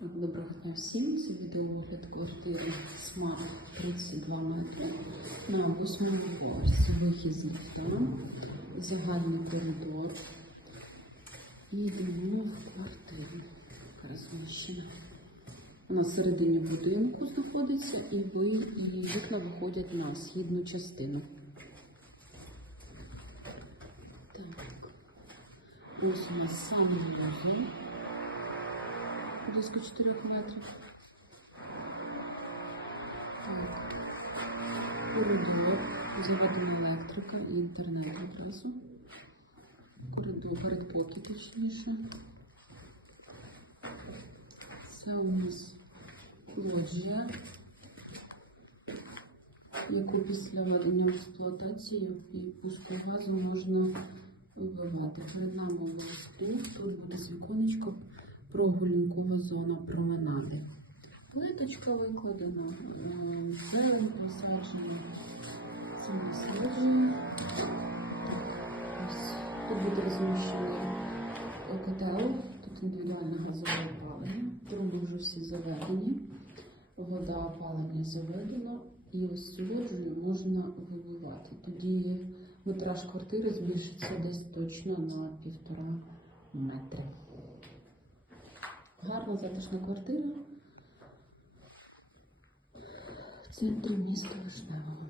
Так, доброго дня всім. Це відеоогляд квартири Смарт 32 метри на восьмому поверсі. Вихід з ліфтом, загальний коридор. І йдемо в квартиру. Розміщення. Вона всередині будинку знаходиться, і ви і вікна виходять на східну частину. Так. Ось у нас санвузол близько 4 метрів. Коридор, заведена електрика і інтернет одразу. Коридор, передпокій точніше. Це у нас лоджія, яку після введення в експлуатацію і пуску газу можна вбивати. Перед нами тут, тут буде віконечко, прогулянкова зона променади. Плиточка викладена, зелень посаджена, наслідження. Ось тут буде розміщений котел, тут індивідуальне газове опалення, труби вже всі заведені, вода опалення заведено, і ось цю лоджію можна вибивати. Тоді метраж квартири збільшиться десь точно на півтора метри. Гарна затишна квартира в центрі міста Вишневого.